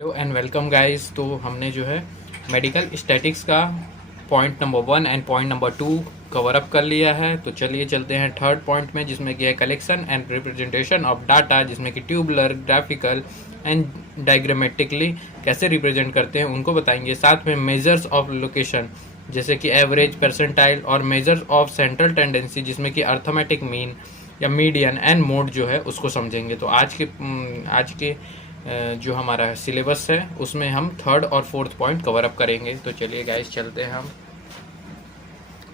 Hello and welcome guys. तो हमने जो है मेडिकल स्टैटिक्स का point number 1 and point number 2 cover up कर लिया है। तो चलिए चलते हैं थर्ड पॉइंट में, जिसमें कि है collection and representation of data, जिसमें कि ट्यूबुलर, ग्राफिकल एंड डायग्रामेटिकली कैसे रिप्रेजेंट करते हैं उनको बताएंगे। साथ में मेजर्स ऑफ लोकेशन जैसे कि एवरेज, परसेंटाइल और मेजर्स ऑफ सेंट्रल टेंडेंसी जिसमें कि अर्थमेटिक मीन या मीडियन एंड मोड जो है उसको समझेंगे। तो आज के जो हमारा सिलेबस है उसमें हम थर्ड और फोर्थ पॉइंट कवर अप करेंगे। तो चलिए गाइस चलते हैं हम।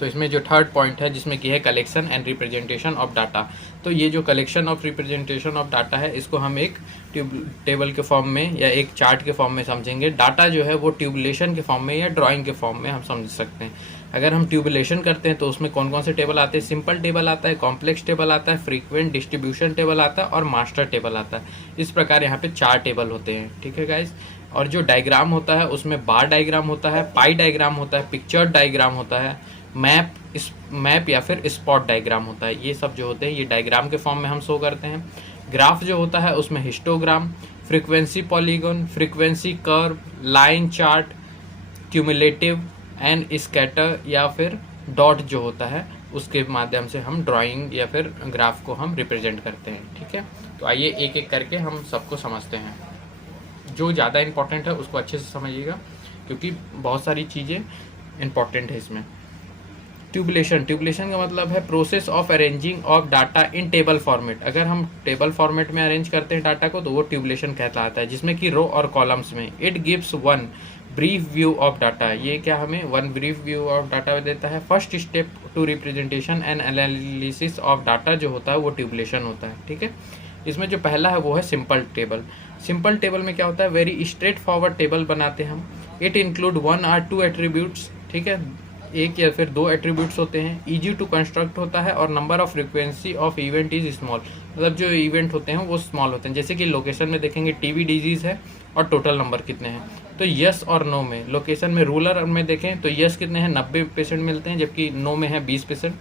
तो इसमें जो थर्ड पॉइंट है जिसमें कि है collection and representation of data. तो ये जो collection of representation of data है इसको हम एक टेबल के फॉर्म में या एक चार्ट के फॉर्म में समझेंगे। डाटा जो है वो ट्यूबुलेशन के फॉर्म में या ड्राइंग के फॉर्म में हम समझ सकते हैं। अगर हम ट्यूबुलेशन करते हैं तो उसमें कौन कौन से टेबल आते हैं? सिंपल टेबल आता है, कॉम्प्लेक्स टेबल आता है, फ्रीक्वेंट डिस्ट्रीब्यूशन टेबल आता है और मास्टर टेबल आता है। इस प्रकार यहाँ पे 4 टेबल होते हैं, ठीक है गाइज। और जो डायग्राम होता है उसमें बार डायग्राम होता है, पाई डायग्राम होता है, पिक्चर डायग्राम होता है, मैप या फिर स्पॉट डायग्राम होता है। ये सब जो होते हैं ये डायग्राम के फॉर्म में हम शो करते हैं। ग्राफ जो होता है उसमें histogram, frequency polygon, frequency curve, line chart, cumulative and scatter या फिर डॉट जो होता है उसके माध्यम से हम ड्राइंग या फिर ग्राफ को हम रिप्रेजेंट करते हैं, ठीक है। तो आइए एक एक करके हम सबको समझते हैं। जो ज़्यादा इंपॉर्टेंट है उसको अच्छे से समझिएगा क्योंकि बहुत सारी चीज़ें इंपॉर्टेंट है इसमें। ट्यूबुलेशन का मतलब है process of arranging of data in table format. अगर हम टेबल फॉर्मेट में अरेंज करते हैं डाटा को तो वो ट्यूबुलेशन कहलाता है, जिसमें कि रो और कॉलम्स में। It gives one brief view of data. ये क्या हमें one brief view of data देता है। First step to representation and analysis of data जो होता है वो ट्यूबुलेशन होता है, ठीक है। इसमें जो पहला है वो है सिंपल टेबल। सिंपल टेबल में क्या होता है? वेरी स्ट्रेट फॉरवर्ड टेबल बनाते हैं हम। इट इंक्लूड 1 or 2 एट्रीब्यूट्स, ठीक है, एक या फिर 2 एट्रीब्यूट्स होते हैं। इजी टू कंस्ट्रक्ट होता है और number of frequency of event is small. मतलब जो इवेंट होते हैं वो स्मॉल होते हैं। जैसे कि लोकेशन में देखेंगे टीबी डिजीज है और टोटल नंबर कितने हैं। तो यस और नो में, लोकेशन में रूरल में देखें तो यस कितने हैं? 90 पेशेंट मिलते हैं, जबकि नो में है 20 पेशेंट।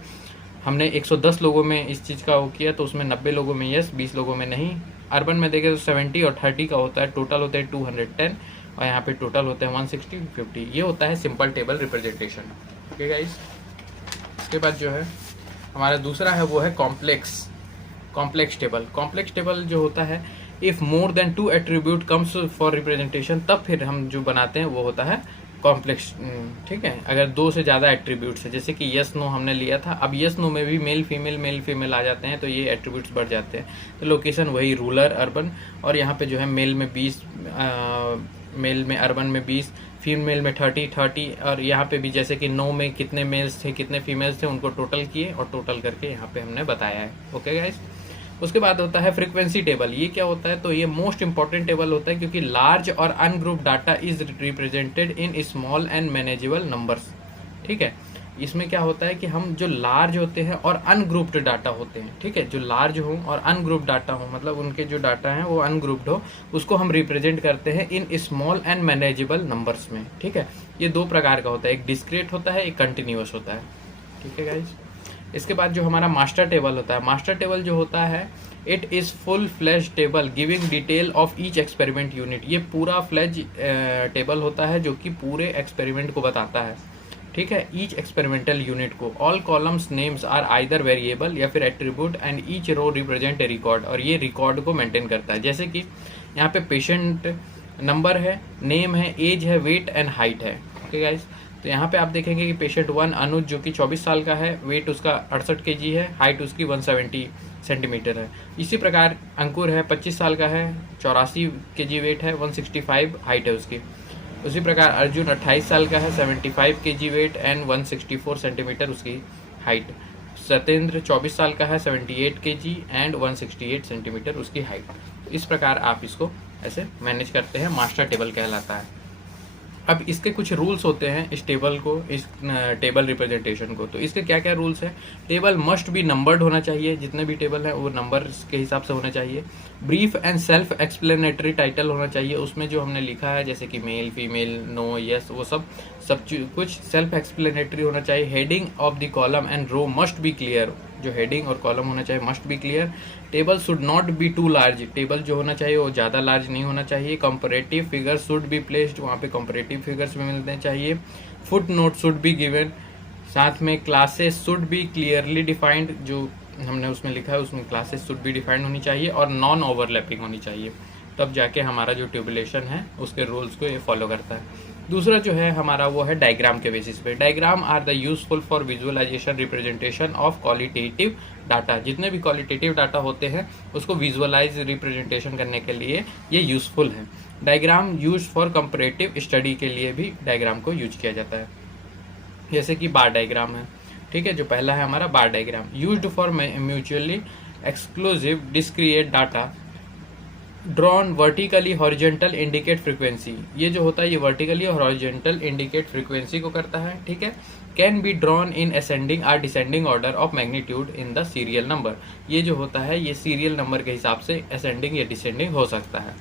हमने 110 लोगों में इस चीज़ का वो किया तो उसमें 90 लोगों में यस, 20 लोगों में नहीं। अर्बन में देखें तो 70 और 30 का होता है, टोटल होते हैं 210 और यहाँ पे टोटल होते हैं 160 50। ये होता है simple table representation, okay guys. इसके बाद जो है हमारा दूसरा है वो है कॉम्प्लेक्स टेबल जो होता है if more than 2 attribute comes for representation, तब फिर हम जो बनाते हैं वो होता है कॉम्प्लेक्स, ठीक है। अगर 2 से ज़्यादा एट्रीब्यूट्स है, जैसे कि यस नो हमने लिया था, अब यस नो में भी मेल फीमेल आ जाते हैं तो ये एट्रीब्यूट्स बढ़ जाते हैं। तो लोकेशन वही रूरल अर्बन, और यहाँ पे जो है मेल में 20, मेल में अर्बन में 20, फीमेल में 30, और यहाँ पे भी जैसे कि नो में कितने मेल्स थे कितने फीमेल्स थे उनको टोटल किए और टोटल करके यहाँ पे हमने बताया है, ओके गाइस। उसके बाद होता है फ्रीक्वेंसी टेबल। ये क्या होता है? तो ये मोस्ट इंपॉर्टेंट टेबल होता है क्योंकि लार्ज और ungroup data is represented in small and manageable numbers, ठीक है। इसमें क्या होता है कि हम जो लार्ज होते हैं और अनग्रुप्ड डाटा होते हैं, ठीक है, जो लार्ज हो और अनग्रुप्ड डाटा हो, मतलब उनके जो डाटा हैं वो अनग्रुप्ड हो, उसको हम रिप्रेजेंट करते हैं in small and manageable numbers में, ठीक है। ये 2 प्रकार का होता है, एक डिस्क्रीट होता है, एक कंटिन्यूअस होता है, ठीक है गाइज। इसके बाद जो हमारा मास्टर टेबल होता है, मास्टर टेबल जो होता है it is full flash table giving detail of each experiment unit. ये पूरा फ्लैज टेबल होता है जो कि पूरे एक्सपेरिमेंट को बताता है, ठीक है, ईच एक्सपेरिमेंटल यूनिट को। All columns names are either variable या फिर attribute and each row represent a record, और ये रिकॉर्ड को मेंटेन करता है। जैसे कि यहाँ पे पेशेंट नंबर है, नेम है, एज है, वेट एंड हाइट है, ओके गाइस। तो यहाँ पे आप देखेंगे कि पेशेंट 1 अनुज जो कि 24 साल का है, वेट उसका 68 kg है, हाइट उसकी 170 सेंटीमीटर है। इसी प्रकार अंकुर है, 25 साल का है, 84 kg वेट है, 165 हाइट है उसकी। उसी प्रकार अर्जुन 28 साल का है, 75 kg वेट एंड 164 सेंटीमीटर उसकी हाइट। सत्येंद्र 24 साल का है, 78 kg एंड 168 सेंटीमीटर उसकी हाइट। इस प्रकार आप इसको ऐसे मैनेज करते हैं, मास्टर टेबल कहलाता है। अब इसके कुछ रूल्स होते हैं इस टेबल को, इस टेबल रिप्रेजेंटेशन को। तो इसके क्या क्या रूल्स हैं? टेबल मस्ट बी नंबर्ड होना चाहिए, जितने भी टेबल हैं वो नंबर्स के हिसाब से होना चाहिए। Brief and self explanatory title होना चाहिए, उसमें जो हमने लिखा है जैसे कि मेल फीमेल नो यस वो सब कुछ सेल्फ एक्सप्लेनेटरी होना चाहिए। Heading of the column and row must be clear, जो हेडिंग और कॉलम होना चाहिए must be clear. Table should not be too large, table जो होना चाहिए वो ज़्यादा लार्ज नहीं होना चाहिए। Comparative figures should be placed, वहाँ पे कंपैरेटिव फिगर्स भी मिलने चाहिए। Footnote should be given, साथ में classes should be clearly defined, जो हमने उसमें लिखा है उसमें क्लासेस शुड बी डिफाइंड होनी चाहिए और नॉन ओवरलैपिंग होनी चाहिए, तब जाके हमारा जो ट्यूबुलेशन है उसके रूल्स को ये फॉलो करता है। दूसरा जो है हमारा वो है डायग्राम के बेसिस पे। Diagram are the useful for visualization representation of qualitative data, जितने भी क्वालिटेटिव डाटा होते हैं उसको विजुअलाइज रिप्रेजेंटेशन करने के लिए ये यूजफुल है। Diagram use for comparative study के लिए भी डायग्राम को यूज किया जाता है, जैसे कि बार डायग्राम है, ठीक है। जो पहला है हमारा bar diagram, used for mutually exclusive discrete data drawn vertically horizontal indicate frequency, ये जो होता है ये वर्टिकली और हॉरिजेंटल इंडिकेट फ्रीक्वेंसी को करता है, ठीक है। Can be drawn in ascending और descending order of magnitude in the serial number, ये जो होता है ये सीरियल नंबर के हिसाब से असेंडिंग या डिसेंडिंग हो सकता है,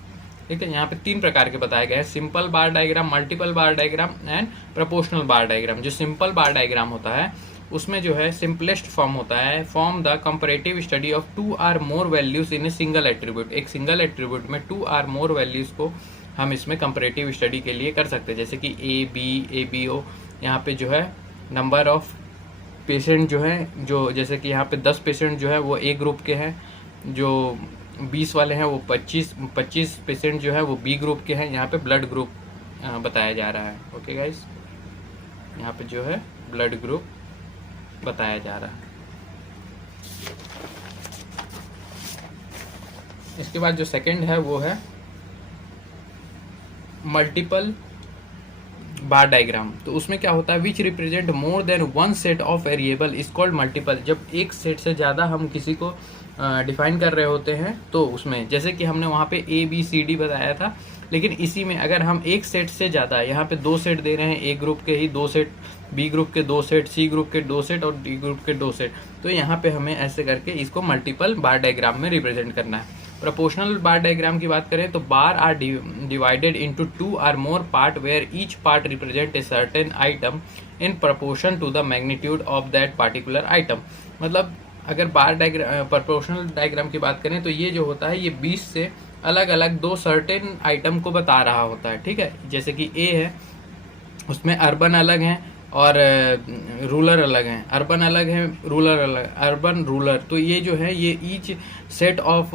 ठीक है। यहाँ पे 3 प्रकार के बताए गए हैं, simple bar diagram, multiple bar diagram and proportional bar diagram. जो सिंपल बार डायग्राम होता है उसमें जो है सिंपलेस्ट फॉर्म होता है, form the comparative study of 2 और more values in a single attribute, एक सिंगल एट्रीब्यूट में 2 और मोर वैल्यूज को हम इसमें कंपैरेटिव स्टडी के लिए कर सकते हैं, जैसे कि ए बी ओ। यहाँ पे जो है नंबर ऑफ पेशेंट जो है, जो जैसे कि यहाँ पे 10 पेशेंट जो है वो ए ग्रुप के हैं, जो 20 वाले हैं वो 25 पेशेंट जो है वो बी ग्रुप के हैं। यहाँ पे ब्लड ग्रुप बताया जा रहा है, ओके गाइस, यहाँ पे जो है ब्लड ग्रुप बताया जा रहा है। इसके बाद जो सेकंड है वो है मल्टीपल बार डायग्राम। तो उसमें क्या होता है, which represent more than one set of variable is called multiple. जब एक सेट से ज़्यादा हम किसी को डिफाइन कर रहे होते हैं तो उसमें, जैसे कि हमने वहाँ पे ए बी सी डी बताया था, लेकिन इसी में अगर हम एक सेट से ज़्यादा, यहाँ पे 2 सेट दे रहे हैं, ए ग्रुप के ही 2 सेट, बी ग्रुप के 2 सेट, सी ग्रुप के 2 सेट और डी ग्रुप के 2 सेट, तो यहाँ पे हमें ऐसे करके इसको मल्टीपल बार डायग्राम में रिप्रेजेंट करना है। प्रोपोर्शनल बार डायग्राम की बात करें तो बार आर डिवाइडेड इनटू 2 और more part where each part represent a certain item in proportion to the magnitude of that particular item. मतलब अगर बार डायग्राम, प्रोपोर्शनल डायग्राम की बात करें तो ये जो होता है ये 20 से अलग अलग 2 सर्टेन आइटम को बता रहा होता है, ठीक है। जैसे कि ए है, उसमें अर्बन अलग हैं और रूरल अलग हैं, अर्बन अलग है, रूरल अलग, अर्बन रूरल, तो ये जो है ये ईच सेट ऑफ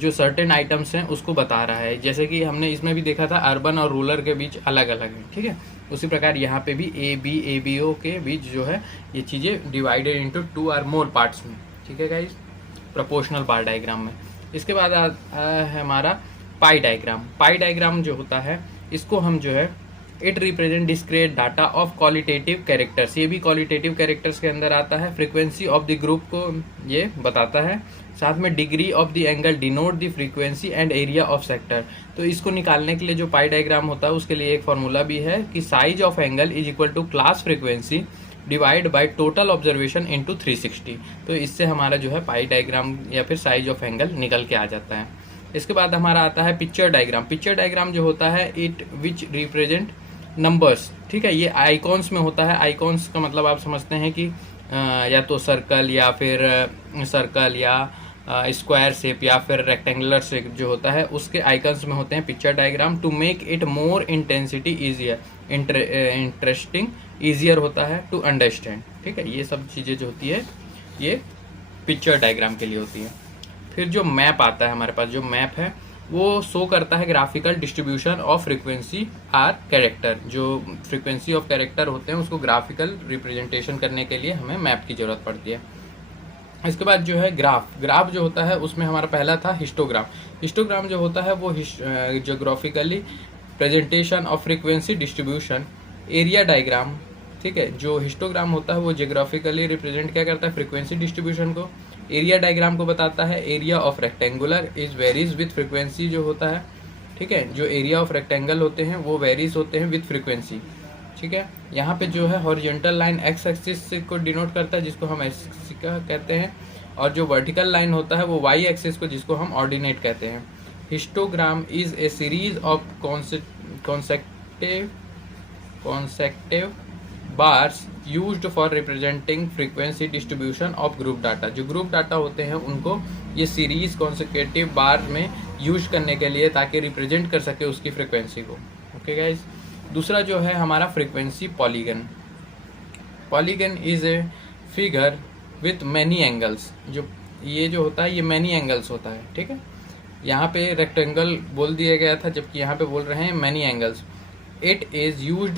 जो सर्टेन आइटम्स हैं उसको बता रहा है। जैसे कि हमने इसमें भी देखा था अर्बन और रूरल के बीच अलग अलग है, ठीक है। उसी प्रकार यहाँ पे भी ए बी ओ के बीच जो है ये चीज़ें डिवाइडेड इनटू 2 और मोर पार्ट्स में, ठीक है गाइस, प्रोपोर्शनल बार डायग्राम में। इसके बाद है हमारा पाई डायग्राम। पाई डायग्राम जो होता है इसको हम जो है it represent discrete data of qualitative characters, ये भी क्वालिटेटिव कैरेक्टर्स के अंदर आता है। फ्रीक्वेंसी ऑफ द ग्रुप को ये बताता है, साथ में degree of the angle denote the frequency and area of sector. तो इसको निकालने के लिए जो पाई डायग्राम होता है उसके लिए एक फॉर्मूला भी है कि size of angle is equal to class frequency divide by total observation into 360। तो इससे हमारा जो है पाई डायग्राम या फिर साइज ऑफ एंगल निकल के आ जाता है। इसके बाद हमारा आता है पिक्चर डायग्राम। पिक्चर डायग्राम जो होता है इट विच रिप्रेजेंट नंबर्स, ठीक है, ये आइकॉन्स में होता है। आइकॉन्स का मतलब आप समझते हैं कि या तो सर्कल या फिर सर्कल या स्क्वायर शेप या फिर रेक्टेंगुलर शेप जो होता है उसके आइकन्स में होते हैं picture diagram. To make it more intensity easier, interesting, easier होता है टू अंडरस्टैंड, ठीक है। ये सब चीज़ें जो होती है ये पिक्चर डायग्राम के लिए होती है। फिर जो मैप आता है हमारे पास, जो मैप है वो शो करता है graphical distribution of frequency or character. जो फ्रीक्वेंसी ऑफ कैरेक्टर होते हैं उसको ग्राफिकल रिप्रेजेंटेशन करने के लिए हमें मैप की ज़रूरत पड़ती है। इसके बाद जो है ग्राफ जो होता है उसमें हमारा पहला था हिस्टोग्राम। हिस्टोग्राम जो होता है वो geographically presentation of frequency distribution. Area diagram, ठीक है, जो हिस्टोग्राम होता है वो ज्योग्राफिकली रिप्रेजेंट क्या करता है, फ्रीक्वेंसी डिस्ट्रीब्यूशन को। एरिया डायग्राम को बताता है area of rectangular is varies with frequency जो होता है, ठीक है। जो एरिया ऑफ रेक्टेंगल होते हैं वो वेरीज होते हैं विथ फ्रीक्वेंसी, ठीक है। यहाँ पे जो है हॉरिजॉन्टल लाइन एक्स एक्सिस को डिनोट करता है जिसको हम एक्सिस कहते हैं, और जो वर्टिकल लाइन होता है वो वाई एक्सिस को जिसको हम ऑर्डिनेट कहते हैं। Histogram is a series of consecutive bars used for representing frequency distribution of group data. जो ग्रुप डाटा होते हैं उनको ये सीरीज कॉन्सेक्यूटिव बार में यूज करने के लिए, ताकि रिप्रेजेंट कर सके उसकी फ्रीक्वेंसी को। ओके गाइज, दूसरा जो है हमारा frequency polygon. Polygon is a figure with many angles. जो ये जो होता है ये मैनी एंगल्स होता है, ठीक है। यहाँ पे रेक्टेंगल बोल दिया गया था, जबकि यहाँ पे बोल रहे हैं many angles. It is used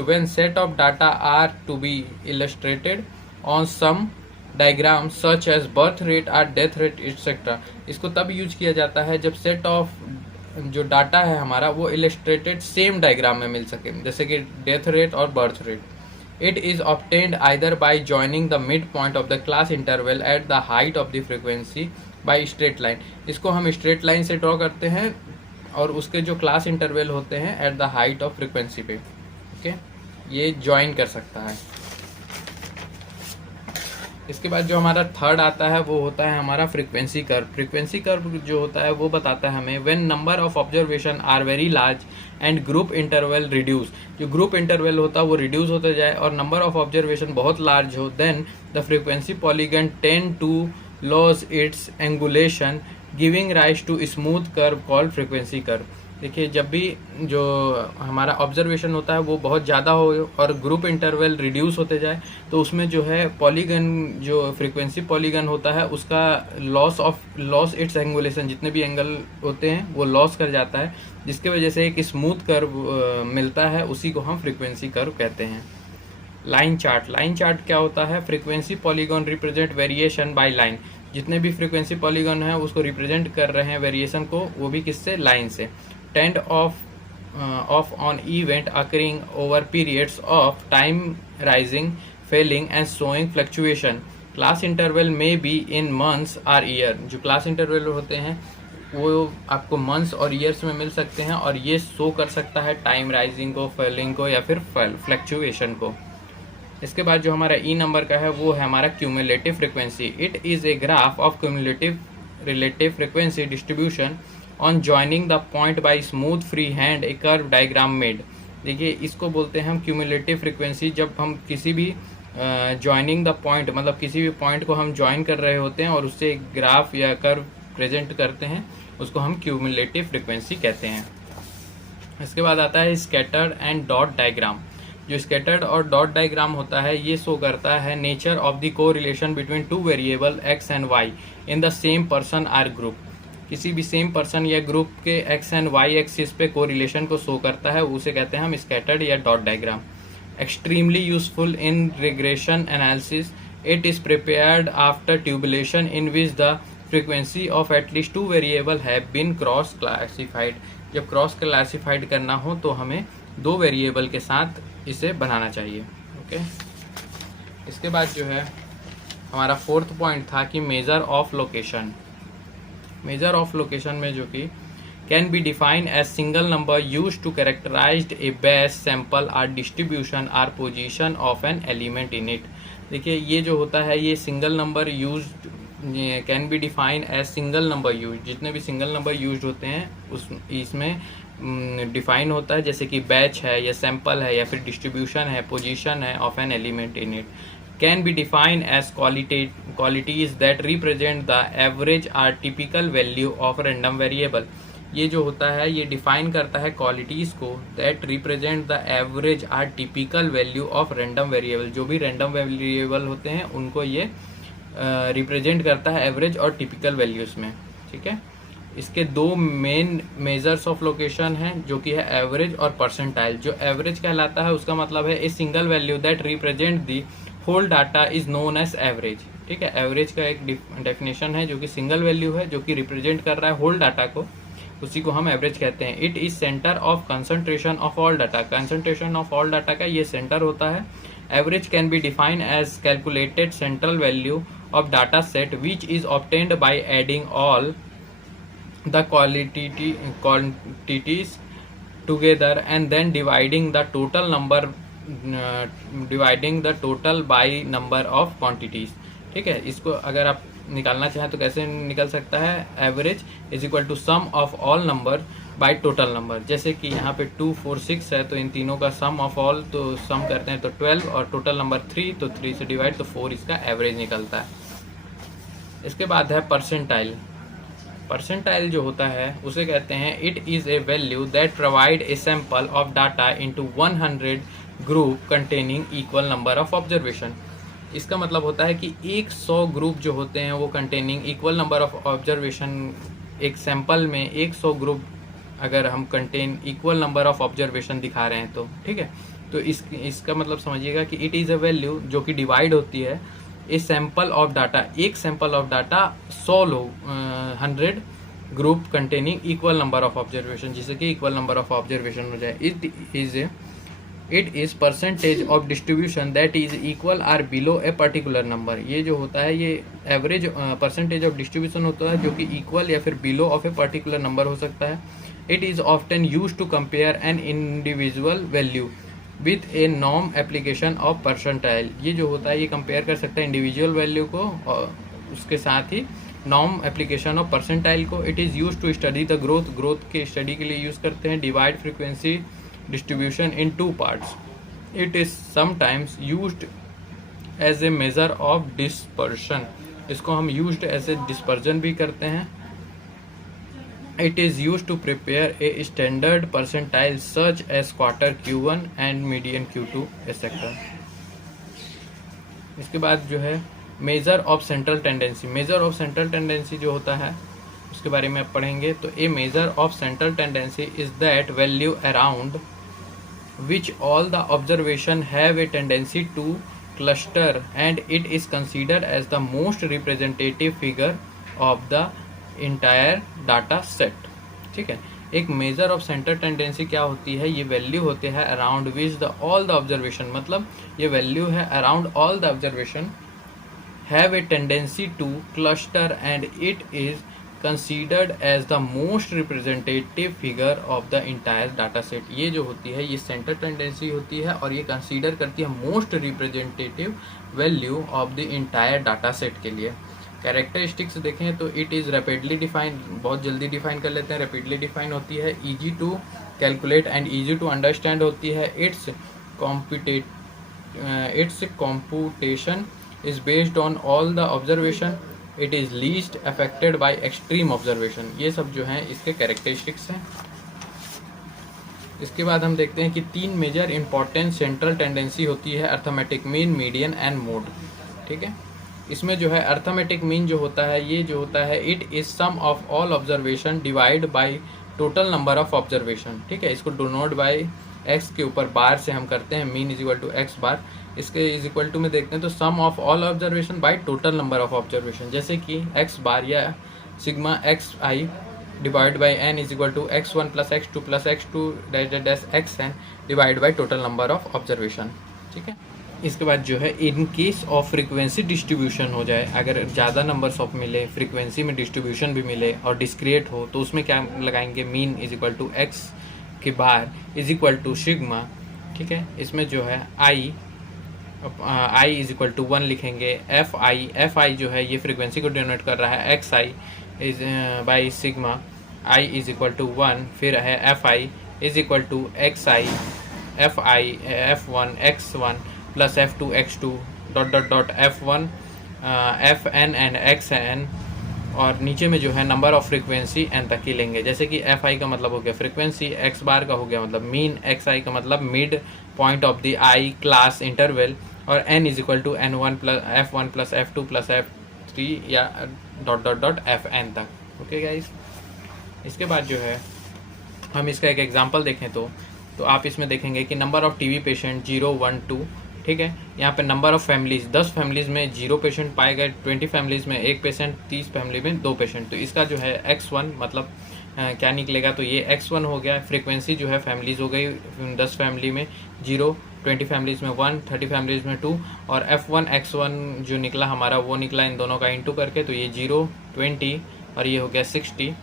when set of data are to be illustrated on some diagram such as birth rate or death rate etc. इसको तब यूज किया जाता है जब सेट ऑफ जो डाटा है हमारा वो इलस्ट्रेटेड सेम डायग्राम में मिल सके, जैसे कि डेथ रेट और birth rate. It is obtained either by joining the midpoint of the class interval at the height of the frequency by straight line। इसको हम स्ट्रेट लाइन से ड्रॉ करते हैं और उसके जो क्लास इंटरवल होते हैं at the height of frequency पे। ओके, ये ज्वाइन कर सकता है। इसके बाद जो हमारा थर्ड आता है वो होता है हमारा फ्रीक्वेंसी कर्व। फ्रीक्वेंसी कर्व जो होता है वो बताता है हमें when number of observation are very large and group interval reduce. जो ग्रुप इंटरवल होता है वो रिड्यूस होता जाए और नंबर ऑफ ऑब्जर्वेशन बहुत लार्ज हो, then the frequency polygon tend to loss its angulation giving rise to smooth curve called frequency curve. देखिए, जब भी जो हमारा ऑब्जर्वेशन होता है वो बहुत ज़्यादा हो और ग्रुप इंटरवल रिड्यूस होते जाए, तो उसमें जो है पॉलीगन, जो फ्रीक्वेंसी पॉलीगन होता है उसका लॉस इट्स एंगुलेशन, जितने भी एंगल होते हैं वो लॉस कर जाता है, जिसके वजह से एक स्मूथ कर्व मिलता है, उसी को हम फ्रीक्वेंसी कर्व कहते हैं। लाइन चार्ट क्या होता है? Frequency polygon represent variation by line. जितने भी फ्रीक्वेंसी पॉलीगन है उसको रिप्रेजेंट कर रहे हैं वेरिएशन को, वो भी किससे? लाइन से। Tend of on event occurring over periods of time rising, falling and showing fluctuation. Class interval में बी इन मंथ्स और ईयर। जो क्लास इंटरवल होते हैं वो आपको मंथ्स और ईयर्स में मिल सकते हैं और ये शो कर सकता है टाइम राइजिंग को, फेलिंग को या फिर फ्लक्चुएशन को। इसके बाद जो हमारा ई नंबर का है वो है हमारा cumulative frequency. It is a graph of cumulative relative frequency distribution on joining the point by smooth free hand A curve diagram made. देखिए, इसको बोलते हैं हम क्यूमुलेटिव फ्रीक्वेंसी। जब हम किसी भी जॉइनिंग द पॉइंट, मतलब किसी भी पॉइंट को हम ज्वाइन कर रहे होते हैं और उससे एक ग्राफ या कर्व प्रेजेंट करते हैं, उसको हम क्यूमुलेटिव फ्रीक्वेंसी कहते हैं। इसके बाद आता है स्कैटर्ड एंड डॉट डायग्राम। जो स्कैटर्ड और डॉट डायग्राम होता है ये शो करता है nature of the correlation between two variable X and Y in the same person or group. किसी भी सेम पर्सन या ग्रुप के एक्स एंड वाई एक्सिस पे को रिलेशन को शो करता है, उसे कहते हैं हम स्कैटर्ड या dot diagram. Extremely useful in regression analysis. It is prepared after tabulation in which the frequency of at least two variable have been cross classified. जब क्रॉस क्लासिफाइड करना हो तो हमें दो वेरिएबल के साथ इसे बनाना चाहिए। ओके, इसके बाद जो है हमारा फोर्थ पॉइंट था कि measure of location. Measure of location में जो कि can be defined as single number use to characterize a base sample or distribution or position of an element in it. देखिए, ये जो होता है ये single number use can be defined as single number use. जितने भी single number use होते हैं उस इसमें डिफाइन होता है, जैसे कि बैच है या सैंपल है या फिर डिस्ट्रीब्यूशन है, पोजीशन है of an element in it. Can be defined as qualities that represent the average or typical value of random variable. ये जो होता है ये डिफाइन करता है क्वालिटीज़ को that represent the average or typical value of random variable. जो भी रैंडम वेरिएबल होते हैं उनको ये रिप्रेजेंट करता है एवरेज और टिपिकल वैल्यूज़ में, ठीक है। इसके दो मेन मेजर्स ऑफ लोकेशन हैं, जो कि है एवरेज और परसेंटाइल। जो एवरेज कहलाता है उसका मतलब है a single value that represent the whole data is known as average, ठीक है। एवरेज का एक डेफिनेशन है जो कि सिंगल वैल्यू है जो कि रिप्रेजेंट कर रहा है होल डाटा को, उसी को हम एवरेज कहते हैं। It is centre of concentration of all data. Concentration of all data का ये सेंटर होता है। Average can be defined as calculated central value of data set which is obtained by adding all the quantities together and then dividing the total by number of quantities, ठीक है। इसको अगर आप निकालना चाहें तो कैसे निकल सकता है? Average is equal to sum of all number by total number. जैसे कि यहाँ पे 2 4 6 है, तो इन तीनों का सम ऑफ ऑल तो सम करते हैं तो 12, और टोटल नंबर 3, तो 3 से डिवाइड तो 4 इसका एवरेज निकलता है। इसके बाद है परसेंटाइल। परसेंटाइल जो होता है उसे कहते हैं it is a value that provide a sample of data into 100 group containing equal number of observation. इसका मतलब होता है कि 100 ग्रुप जो होते हैं वो containing equal number of observation, एक सैंपल में 100 ग्रुप अगर हम contain equal number of observation दिखा रहे हैं तो ठीक है। तो इसका मतलब समझिएगा कि इट इज़ अ वैल्यू जो कि डिवाइड होती है ए सैंपल ऑफ डाटा, एक सैंपल ऑफ डाटा 100 लोग 100 group containing equal number of observation, जिससे कि इक्वल नंबर ऑफ ऑब्जर्वेशन हो जाए। It is percentage of distribution that is equal or below a particular number. ये जो होता है ये एवरेज परसेंटेज ऑफ डिस्ट्रीब्यूशन होता है जो कि इक्वल या फिर below of a particular number हो सकता है। It is often use to compare an individual value with a norm application of percentile. ये जो होता है ये कंपेयर कर सकता है इंडिविजुअल वैल्यू को और उसके साथ ही नॉर्म एप्लीकेशन ऑफ परसेंटाइल को। It is use to study the growth के स्टडी के लिए यूज़ करते हैं। Divide frequency distribution in 2 parts. It is sometimes used as a measure of dispersion. इसको हम यूज्ड एज ए डिस्पर्जन भी करते हैं। It is used to prepare a standard percentile such as quarter Q1 and median Q2 etc. इसके बाद जो है measure of central tendency. Measure of central tendency जो होता है उसके बारे में आप पढ़ेंगे। तो a measure of central tendency is that value around which all the observation have a tendency to cluster and it is considered as the most representative figure of the entire data set. ठीक है, एक measure of centre tendency क्या होती है, ये value होते हैं around which the all the observation, मतलब ये वैल्यू है around all the observation have a tendency to cluster and it is considered as the most representative figure of the entire data set. ये जो होती है ये सेंटर टेंडेंसी होती है और ये कंसीडर करती है most representative value of the entire data set के लिए। कैरेक्टरिस्टिक्स देखें तो इट इज़ रैपिडली डिफाइन, बहुत जल्दी डिफाइन कर लेते हैं, रैपिडली डिफाइन होती है, easy to calculate and easy to understand होती है। Its computation is based on all the observation. It is least affected by extreme observation. ये सब जो हैं इसके कैरेक्टरिस्टिक्स हैं। इसके बाद हम देखते हैं कि 3 मेजर इंपॉर्टेंट सेंट्रल टेंडेंसी होती है, arithmetic mean, median and mode. ठीक है, इसमें जो है अर्थमेटिक मीन जो होता है ये जो होता है it is sum of all observation divide by total number of observation. ठीक है, इसको डोनोट बाय एक्स के ऊपर बार से हम करते हैं, mean is equal to x bar. इसके इज इक्वल टू में देखते हैं तो sum of all observation by total number of observation, जैसे कि एक्स बार या sigma x i divide by n is equal to x1 plus x2 plus x2 dash x n divide by total number of observation. ठीक है, इसके बाद जो है in case of frequency distribution हो जाए, अगर ज़्यादा नंबर्स ऑफ मिले, फ्रीक्वेंसी में डिस्ट्रीब्यूशन भी मिले और डिस्क्रिएट हो, तो उसमें क्या लगाएंगे, mean is equal to x के bar is equal to sigma. ठीक है, इसमें जो है आई इज इक्वल टू 1 लिखेंगे। एफ आई जो है ये फ्रीक्वेंसी को डिनोट कर रहा है, x i is by sigma i is equal to 1। फिर है f i is equal to x i f i F1 x1 plus F2 x2 dot dot dot F1 Fn and xn, और नीचे में जो है नंबर ऑफ फ्रीक्वेंसी n तक ही लेंगे। जैसे कि एफ आई का मतलब हो गया फ्रीक्वेंसी, एक्स बार का हो गया मतलब मीन, एक्स आई का मतलब mid point of the i class interval, और n is equal to N1 plus F1 plus F2 plus F3 या डॉट डॉट डॉट Fn तक। ओके गाइस, इसके बाद जो है हम इसका एक एग्जांपल देखें तो आप इसमें देखेंगे कि नंबर ऑफ टीबी पेशेंट 0 1 2। ठीक है, यहाँ पे नंबर ऑफ फैमिलीज 10 फैमिलीज़ में 0 पेशेंट पाए गए, 20 फैमिलीज़ में 1 पेशेंट, 30 फैमिली में 2 पेशेंट। तो इसका जो है x1 मतलब क्या निकलेगा, तो ये x1 हो गया। फ्रीक्वेंसी जो है फैमिलीज़ हो गई 10 फैमिली में 0, 20 फैमिलीज़ में 1, 30 फैमिलीज़ में 2, और F1 x1 जो निकला हमारा वो निकला इन दोनों का इंटू करके, तो ये 0 20 और ये हो गया 60।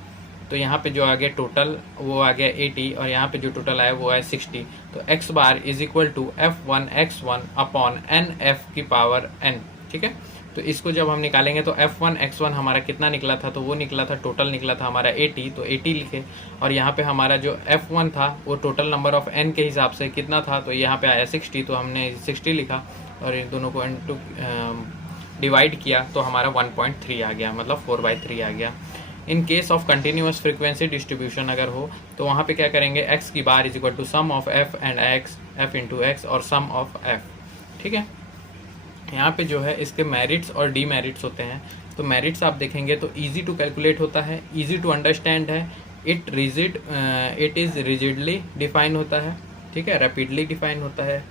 तो यहाँ पे जो आ गया टोटल वो आ गया 80, और यहाँ पे जो टोटल आया वो आया 60। तो x bar is equal to F1 x1 upon n f की पावर n। ठीक है, तो इसको जब हम निकालेंगे तो F1 X1 हमारा कितना निकला था, तो वो निकला था, टोटल निकला था हमारा 80, तो 80 लिखे। और यहाँ पे हमारा जो F1 था वो टोटल नंबर ऑफ n के हिसाब से कितना था, तो यहाँ पे आया 60, तो हमने 60 लिखा और इन दोनों को इनटू डिवाइड किया तो हमारा 1.3 आ गया, मतलब 4/3 आ गया। In case of continuous frequency distribution अगर हो तो वहाँ पे क्या करेंगे, x की bar is equal to sum of f and x, f into x और सम ऑफ f, ठीक है। यहाँ पे जो है इसके मेरिट्स और डीमेरिट्स होते हैं। तो मेरिट्स आप देखेंगे तो इजी टू कैलकुलेट होता है, इजी टू अंडरस्टैंड है, इट इज़ रिजिडली डिफाइन होता है, ठीक है, रैपिडली डिफाइन होता है,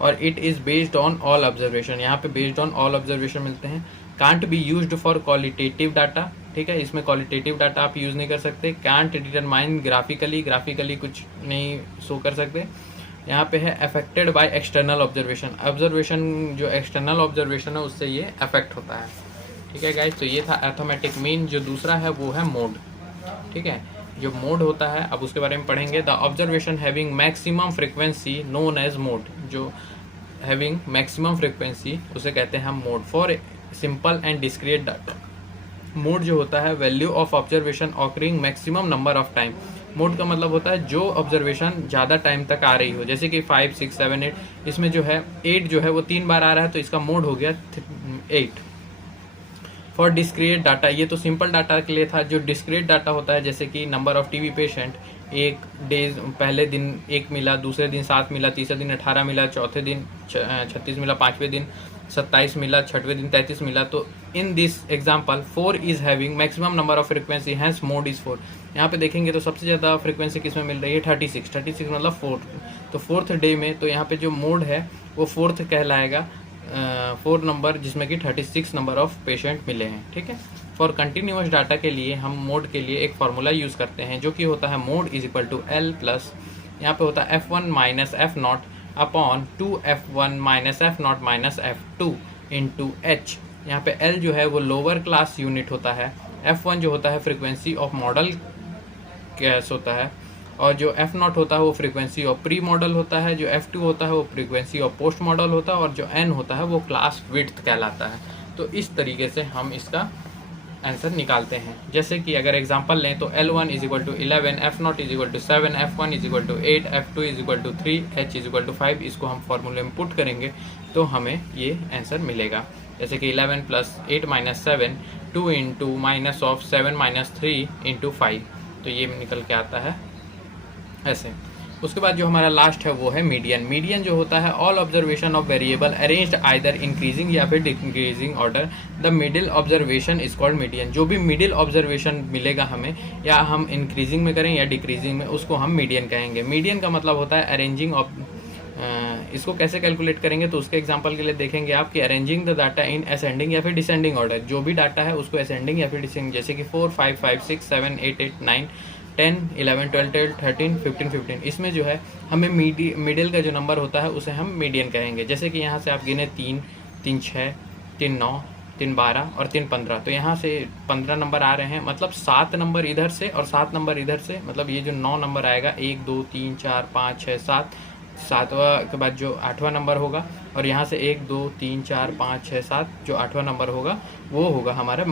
और it is based on all observation. यहाँ पे बेस्ड ऑन ऑल ऑब्जर्वेशन मिलते हैं। Can't be used for qualitative data, ठीक है, इसमें क्वालिटेटिव डाटा आप यूज़ नहीं कर सकते। कांट डिटरमाइन ग्राफिकली कुछ नहीं शो कर सकते। यहाँ पे है अफेक्टेड बाय एक्सटर्नल ऑब्जर्वेशन जो एक्सटर्नल ऑब्जर्वेशन है उससे ये अफेक्ट होता है, ठीक है गाइस। तो ये था अर्थमेटिक मीन। जो दूसरा है वो है मोड, ठीक है। जो मोड होता है अब उसके बारे में पढ़ेंगे। The observation having maximum frequency known as mode, जो हैविंग मैक्सिमम फ्रिक्वेंसी उसे कहते हैं हम mode. For simple and discrete data, mode जो होता है value of observation occurring maximum number of time. Mode का मतलब होता है जो ऑब्जर्वेशन ज़्यादा टाइम तक आ रही हो, जैसे कि 5, 6, 7, 8। इसमें जो है 8 जो है वो 3 बार आ रहा है, तो इसका मोड हो गया 8। फॉर डिस्क्रीट डाटा, ये तो सिंपल डाटा के लिए था। जो डिस्क्रीट डाटा होता है जैसे कि नंबर ऑफ टीबी पेशेंट, एक डेज पहले दिन 1 मिला, दूसरे दिन 7 मिला, तीसरे दिन 18 मिला, चौथे दिन 36 मिला, पाँचवें दिन 27 मिला, छठवें दिन 33 मिला। तो in this example 4 is having maximum number of frequency, hence mode is 4। यहाँ पे देखेंगे तो सबसे ज़्यादा फ्रिक्वेंसी किस में मिल रही है, 36 मतलब 4। तो 4th डे में तो यहाँ पे जो मोड है वो 4th कहलाएगा, 4 नंबर जिसमें कि 36 नंबर ऑफ पेशेंट मिले हैं, ठीक है। फॉर कंटिन्यूस डाटा के लिए हम मोड के लिए एक फार्मूला यूज़ करते हैं जो कि होता है mode is equal to L plus, यहाँ पे होता है F1 minus F0 upon 2F1 minus F0 minus F2 into H। यहाँ पे L जो है वो लोअर क्लास यूनिट होता है, F1 जो होता है फ्रिक्वेंसी ऑफ मॉडल केस होता है, और जो F0 होता है वो फ्रीक्वेंसी ऑफ प्री मॉडल होता है, जो F2 होता है वो फ्रीक्वेंसी ऑफ पोस्ट मॉडल होता है, और जो N होता है वो क्लास विड्थ कहलाता है। तो इस तरीके से हम इसका आंसर निकालते हैं। जैसे कि अगर एग्जांपल लें तो L1 is equal to 11, F0 is equal to 7, F1 is equal to 8, F2 is equal to 3, H is equal to 5। इसको हम फॉर्मूले में पुट करेंगे तो हमें ये आंसर मिलेगा। जैसे कि 11 plus 8 minus 7, 2 into minus of 7 minus 3 into 5, तो ये निकल के आता है ऐसे। उसके बाद जो हमारा लास्ट है वो है मीडियन। मीडियन जो होता है all observation of variable arranged either increasing या फिर decreasing order, the middle observation is called median. जो भी मिडिल ऑब्जर्वेशन मिलेगा हमें, या हम इंक्रीजिंग में करें या डिक्रीजिंग में, उसको हम मीडियन कहेंगे। मीडियन का मतलब होता है अरेंजिंग ऑफ, इसको कैसे कैलकुलेट करेंगे तो उसके एग्जांपल के लिए देखेंगे आप कि arranging the data in ascending या फिर डिसेंडिंग ऑर्डर। जो भी डाटा है उसको असेंडिंग या फिर डिसेंडिंग, जैसे कि 4, 5, 5, 6, 7, 8, 8, 9, 10, 11, 12, 13, 15, 15। इसमें जो है हमें मिडिल का जो नंबर होता है उसे हम मीडियन कहेंगे। जैसे कि यहाँ से आप गिने 3, 3, 6, 3, 9, 3, 12 और 3, 15। तो यहाँ से 15 नंबर आ रहे हैं, मतलब 7 नंबर इधर से और 7 नंबर इधर से, मतलब ये जो 9 नंबर आएगा 1, 2, 3, 4, 5, 6, 7, 7वां के बाद जो 8वां नंबर होगा, और यहाँ से 1, 2, 3, 4, 5, 6, 7 जो 8वां नंबर होगा वो होगा हमारा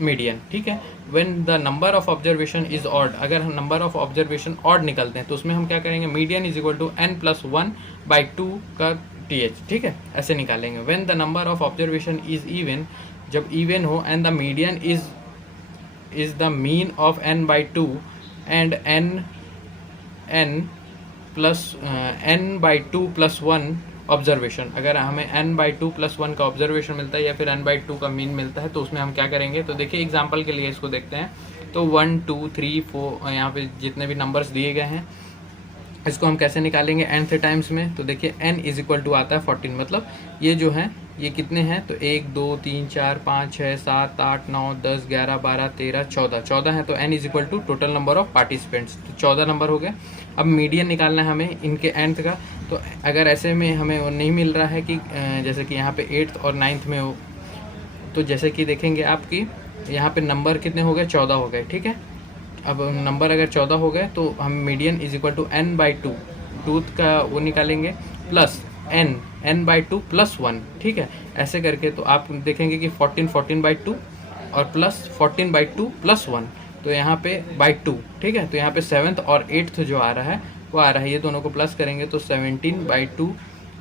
मीडियन, ठीक है। When the number of observation is odd, अगर हम नंबर ऑफ ऑब्जर्वेशन ऑड निकलते हैं तो उसमें हम क्या करेंगे, median is equal to n+1/2 का TH, ठीक है, ऐसे निकालेंगे। When the number of observation is even, जब इवन हो, and the median is the mean of n/2 and n/2+1 observation, अगर हमें n/2+1 का ऑब्जर्वेशन मिलता है या फिर n/2 का मीन मिलता है तो उसमें हम क्या करेंगे। तो देखिए एग्जांपल के लिए इसको देखते हैं। तो 1, 2, 3, 4 यहाँ पे जितने भी नंबर्स दिए गए हैं इसको हम कैसे निकालेंगे nth टाइम्स में। तो देखिए n इज इक्वल टू आता है 14, मतलब ये जो है ये कितने हैं, तो 1, 2, 3, 4, 5, 6, 7, 8, 9, 10, 11, 12, 13, 14 है। तो n is equal to total number of participants, तो 14 नंबर हो गए। अब मीडियन निकालना है हमें इनके nth का। तो अगर ऐसे में हमें नहीं मिल रहा है कि जैसे कि यहाँ पे 8th और 9th में हो, तो जैसे कि देखेंगे आपकी यहाँ पे नंबर कितने हो गए, 14 हो गए, ठीक है। अब नंबर अगर 14 हो गए तो हम median is equal to n/2 का वो निकालेंगे, प्लस n n/2 प्लस 1, ठीक है। ऐसे करके तो आप देखेंगे कि 14/2 और प्लस 14/2 प्लस 1, तो यहाँ पे बाई 2, ठीक है। तो यहाँ पे 7th और 8th जो आ रहा है वो आ रहा है, ये दोनों को प्लस करेंगे तो 17/2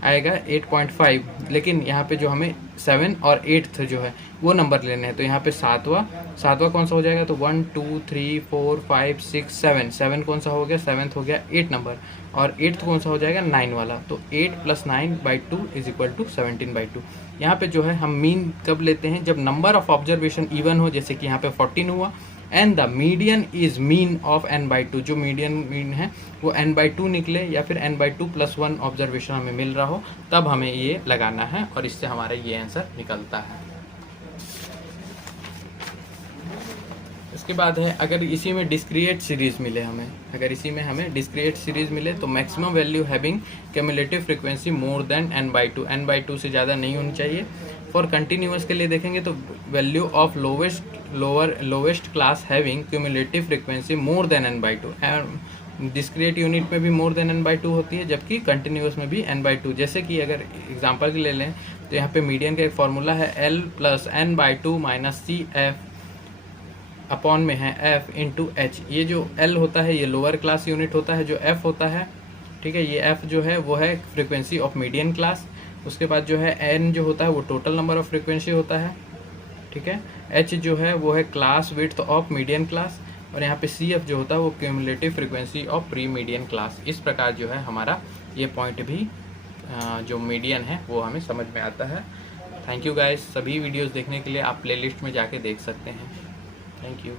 आएगा 8.5, लेकिन यहाँ पे जो हमें 7 और 8th जो है वो नंबर लेने हैं, तो यहाँ पे सातवां कौन सा हो जाएगा, तो 1 2 3 4 5 6 7 कौन सा हो गया, 7th हो गया 8 नंबर, और 8th कौन सा हो जाएगा 9 वाला, तो 8 + 9/2 = 17/2। यहाँ पे जो है हम मीन कब लेते हैं, जब नंबर ऑफ ऑब्जर्वेशन इवन हो, जैसे कि यहाँ पे 14 हुआ, and the median is mean of n/2, जो मीन है वो n/2 निकले, या फिर n/2 + 1 ऑब्जर्वेशन हमें मिल रहा हो, तब हमें ये लगाना है और इससे हमारा ये आंसर निकलता है। इसके बाद है, अगर इसी में डिस्क्रिएट सीरीज मिले हमें, तो maximum value having cumulative frequency more than n/2 से ज़्यादा नहीं होनी चाहिए। फॉर कंटिन्यूअस के लिए देखेंगे तो value of lowest class having cumulative frequency more than n/2, discrete unit में भी मोर देन n/2 होती है, जबकि कंटिन्यूअस में भी n/2। जैसे कि अगर एग्जांपल ले लें तो यहाँ पे मीडियन का एक फॉर्मूला है L + n/2 - CF अपॉन में है F × H। ये जो L होता है ये लोअर क्लास यूनिट होता है, जो F होता है, ठीक है, ये F जो है वो है फ्रीक्वेंसी ऑफ मीडियन क्लास। उसके बाद जो है N जो होता है वो टोटल नंबर ऑफ फ्रीक्वेंसी होता है, ठीक है। H जो है वो है class width of median class, और यहाँ पे CF जो होता है वो cumulative frequency of pre median class. इस प्रकार जो है हमारा ये पॉइंट भी जो मीडियन है वो हमें समझ में आता है। थैंक यू गाइस, सभी वीडियोस देखने के लिए आप प्लेलिस्ट में जाके देख सकते हैं। Thank you.